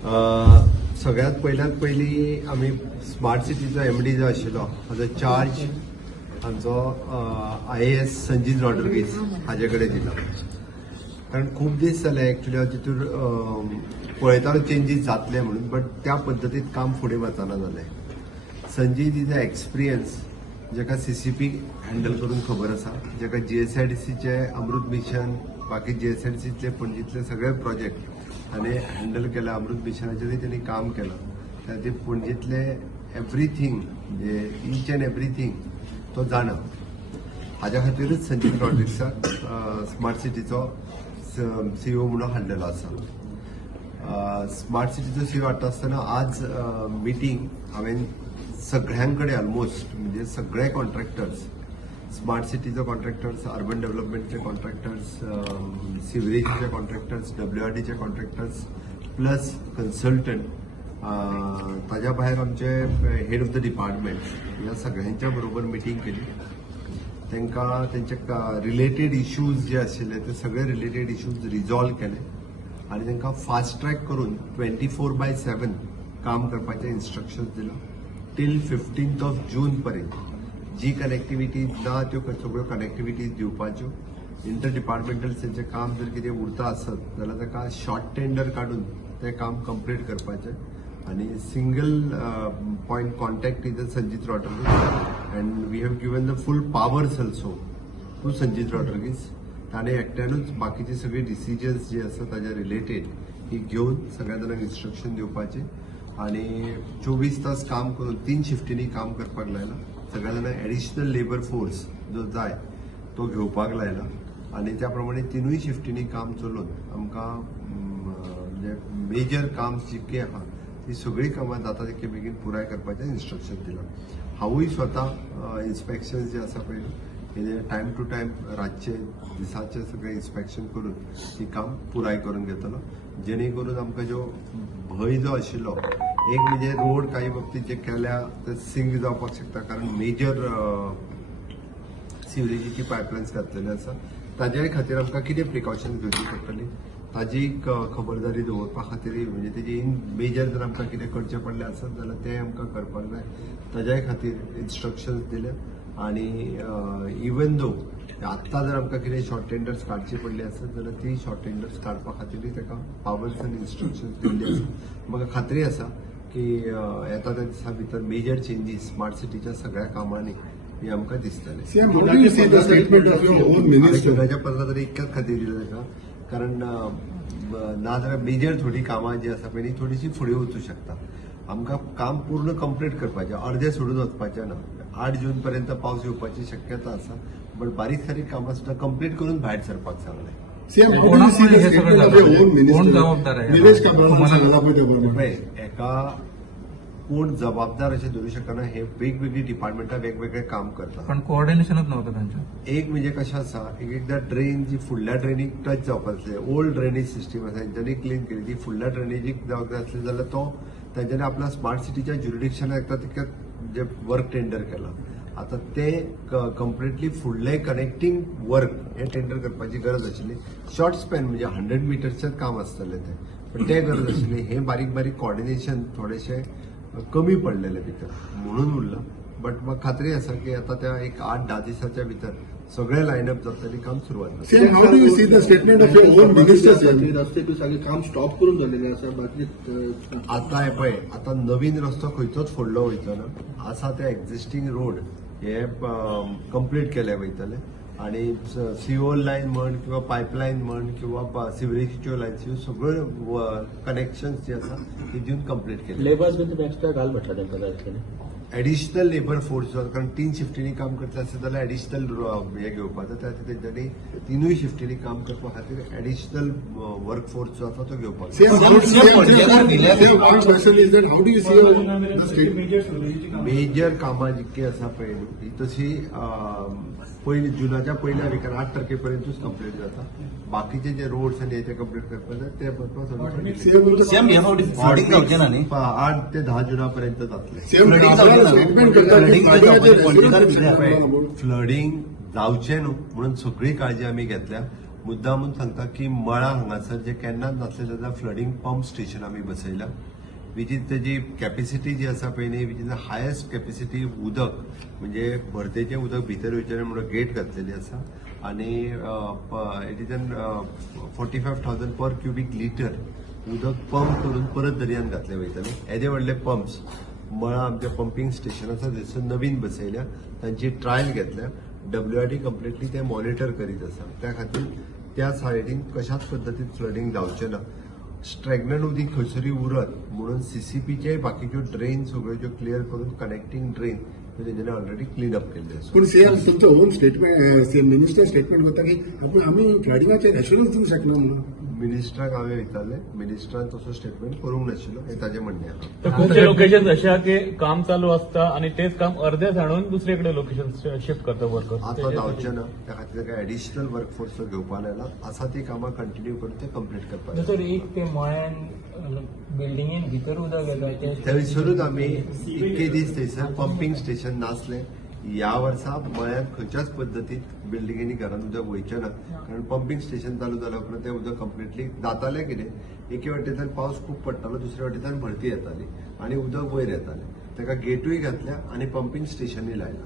सगळ्यात पयली आमी स्मार्ट सिटीचो एमडी जो आशिल्लो हाजो चार्ज आमचो IAS संजीत रॉड्रिगीज हाजे कडेन दिला. कारण खूब दीस जाले एक्चुअली हांव तितूर पळयतालो चेंजीस जातले म्हणून, बट त्या पद्दतीत काम फुडें वचना जालें. संजीत इज अ एक्सपिरियन्स जेका CCP हँडल करून खबर आसा, जेका GSIDCचे अमृत मिशन, बाकी GSIDCतले पणजीतले सगळे प्रोजेक्ट हांणी हँडल केला. अमृत मिशनाचेरय त्यांनी काम केलं. ते पणजीतले एवरीथींग म्हणजे ईच अँड एवरीथींग तो जाणा. हाज्या खातीरच संजीत रॉड्रिगीजाक स्मार्ट सिटीचो CEO म्हणून हाडलेलो आसा. स्मार्ट सिटीचो CEO हाडटा आसतना आज मिटींग हांवें सगळ्यांकडे ऑलमोस्ट म्हणजे सगळे कॉन्ट्रॅक्टर्स, स्मार्ट सिटीचे कॉन्ट्रॅक्टर्स, अर्बन डेव्हलपमेंटचे कॉन्ट्रॅक्टर्स, सिवरेजचे कॉन्ट्रॅक्टर्स, WRDचे कॉन्ट्रॅक्टर्स प्लस कन्सल्टंट, ताज्या भायर आमचे हेड ऑफ द डिपार्टमेंट ह्या सगळ्यांच्या बरोबर मिटींग केली. तांकां तेंचे रिलेटेड इश्यूज जे आशिल्ले ते सगळे रिलेटेड इश्यूज रिजॉल्व केले आनी तांकां फास्ट ट्रॅक करून 24/7 काम करपाचे इन्स्ट्रक्शन्स दिला. टिल 15 जून पर्यंत जी कनेक्टिविटी ना त्यो सगळ्यो कनेक्टिविटीज दिवपाच्यो. इंटर डिपार्टमेंटल तेंचें काम जर कितें उरता आसत जाल्यार ताका शॉर्ट टेंडर काडून तें काम कंप्लीट करपाचें. आणि single point contact is Sanjeet Rodrigues and we have given the full powers also to Sanjeet Rodrigues. ताणें एकट्यानूच बाकीचे सगळे डिसिजन्स जे आसा ताज्या रिलेटेड ही घेवन सगळ्या जाणांक इन्स्ट्रक्शन दिवपाचे आणि 24 तास काम करून 3 शिफ्टींनी काम करपाक लायला. सगळ्या जाणांक एडिशनल लेबर फोर्स जो जाय तो घेवपाक लायला आणि त्या प्रमाणे 3 शिफ्टींनी काम चलोवन आमकां म्हणजे मेजर काम जितके आहा ती सगळी कामां जाता तितके बेगीन पुराय करपाचें इन्स्ट्रक्शन दिलां. हांवूय स्वता इन्स्पेक्शन जे आसा पळय हे टायम टू टायम रातचे दिसाचे सगळें इन्स्पेक्शन करून ही काम पुराय करून घेतलो. जेणे करून आमकां जो भंय जो आशिल्लो एक म्हणजे रोड काही बाबतीत जे केल्या ते सिंक जावपाक शकता, कारण मेजर सिवरेजीची पायपलायन्स घातलेली आसा. ताज्याय खातीर आमकां कितें प्रिकॉशन्स घेवची पडटली ताजी खबरदारी दवरपा खातीर म्हणजे तेजी इन मेजर जर आमकां कितें करचें पडलें आसत जाल्यार तें आमकां करपाक जाय. ताज्याय खातीर इन्स्ट्रक्शन्स दिले आनी इवन दो आत्तां जर आमकां कितें शॉर्ट टेंडर्स काडची पडली आसत जाल्यार ती शॉर्ट टेंडर्स काडपा खातीरय ताका पावर्स आनी इन्स्ट्रक्शन्स दिल्ले आसा. म्हाका खात्री आसा की येता त्या दिसा भितर मेजर चेंजीस स्मार्ट सिटीच्या सगळ्या कामांनी हे आमकां दिसतले. शिवराच्या पदाला तरी इतक्याच खातीर दिलें ताका, कारण ना जाल्यार मेजर थोडी कामां जी आसा पळय ती थोडीशी फुडें वचूं शकता. आमकां काम पूर्ण कंप्लीट करपाचें, अर्दे सोडून वचपाचें ना. 8 जून पर्यंत पावस येवपाची शक्यता आसा, बट बारीक सारीक कामां सुद्दां कंप्लीट करून भायर सरपाक सांगलें. एका कोण जबाबदार अशें धरू शकना. हे वेगवेगळी डिपार्टमेंटां वेगवेगळे काम करतात, पण कोऑर्डिनेशनच नव्हतं त्यांचं. एक म्हणजे कशें आसा, एकदा ड्रेन जी फुडल्या ड्रेनीक टच जावपाक जाय, ओल्ड ड्रेनेज सिस्टम आसा तेंच्यांनी क्लीन केली, ती फुडल्या ड्रेनेजीक जावंक जाय आसली जाल्यार तो तेंच्यांनी आपल्या स्मार्ट सिटीच्या ज्युरिडिक्शनाक येता तितकें जे वर्क टेंडर केलां. आता ते कम्प्लिटली फुडले कनेक्टिंग वर्क हे टेंडर करपाची गरज आशिल्ली. शॉर्ट स्पॅन म्हणजे 100 मिटर्सचेच काम आसतलें ते, पण ते गरज आशिल्ली. हे बारीक बारीक कॉर्डिनेशन थोडेशे कमी पडलेले भितर म्हणून उरला. बट म्हाका खात्री आसा की आता त्या एक 8-10 दिसाच्या भितर सगळे लायनअप जातली, काम सुरवात जातली. रस्ते काम स्टॉप करून जाल्लेले आसा. बाकी आता हे पळय, आता नवीन रस्तो खंयचोच फोडलो वयचो ना. आसा ते एक्झिस्टिंग रोड हे कंप्लीट केले वयतले आणि CO लायन म्हण किंवा पायपलायन म्हण किंवा सिवरेजीच्यो लायन्स ह्यो सगळ्यो कनेक्शन्स जे आसा ती दिवन कंप्लीट केले. लेबर्स बीन तुम्ही एक्स्ट्रा घाल म्हटलं तांकां जाय आसलें. एडिशनल लेबर फोर्स जो, कारण 3 शिफ्टींनी काम करता आसत जाल्यार एडिशनल हे घेवपाचो. त्या खातीर तेंच्यांनी 3 शिफ्टींनी काम करपा खातीर एडिशनल वर्क फोर्स जो आसा तो घेवपाक. मेजर कामां जितकी आसा पळय ती तशी पयली जुनाच्या पहिल्या विकान 8 तारखेपर्यंतूच कंप्लीट जाता. बाकीचे जे रोड्स आनी ते कंप्लीट करपाक जाय ते करपाक 8 ते 10 जुनापर्यंत जातले. फ्लडिंग जावचें न्हू म्हणून सगळी काळजी आमी घेतल्या मुद्दामून सांगता की मळा हांगासर जे केन्नाच नासले तेन्ना फ्लडिंग पंप स्टेशन आमी बसयला विच इज तेजी कॅपॅसिटी जी आसा पळय न्ही which is the highest capacity उदक म्हणजे भरतेचें उदक भितर वयचें म्हणून गेट घातलेली आसा आनी it is an 45,000 per cubic litre उदक पंप करून परत दर्यान घातले वयतले येदे व्हडले पंप्स मळा आमच्या पंपिंग स्टेशन आसा थंयसर नवीन बसयल्या तांची ट्रायल घेतल्या WRD कंप्लिटली ते मॉनिटर करीत आसा त्या खातीर त्या सायडीन कशाच पद्दतीन फ्लडिंग जावचें ना स्ट्रॅग्नंट उदीक खंयसरी उरत म्हणून CCPचे बाकीच्यो ड्रेन सगळ्यो ज्यो क्लियर करून कनेक्टिंग ड्रेन तेजेने ऑलरेडी क्लीन अप केल्ले आसा पूण सीएम तुमचो होम स्टेटमेंट मिनिस्टर स्टेटमेंट करता की आमी फ्लडिंगाचेर ॲक्शनूच दिवंक शकना म्हणून मिनिस्टराक हांवें विचारलें मिनिस्टरान तसो स्टेटमेंट करूंक नाशिल्लो हें ताजें म्हणणें आसा तर खुबशे लोकेशन अशे आहा की काम चालू असता आणि तेच काम अर्धे हाडून दुसरेकडे लोकेशन शिफ्ट करता वर्कर आतां जावचें ना त्या खातीर ताका एडिशनल वर्कफोर्स घेवपा लायला आसा ती कामां कंटिन्यू करून ते कंप्लीट करपाक लायला. सर एक ते मळ्यान बिल्डिंगेन भितर उदक येता ते थंयसरूच आमी इतके दीस थंयसर पंपिंग स्टेशन नासलें ह्या वर्सा मळ्यात खंयच्याच पद्दतीन बिल्डिंगेनी घरान उदक वयचें ना कारण पंपिंग स्टेशन चालू जाल्या उपरांत तें उदक कंप्लिटली जातालें कितें एके वाटेंतल्यान पावस खूब पडटालो दुसरे वाटेंतल्यान भरती येताली आनी उदक वयर येतालें ताका गेटूय घातल्या आनी पंपिंग स्टेशनूय लायला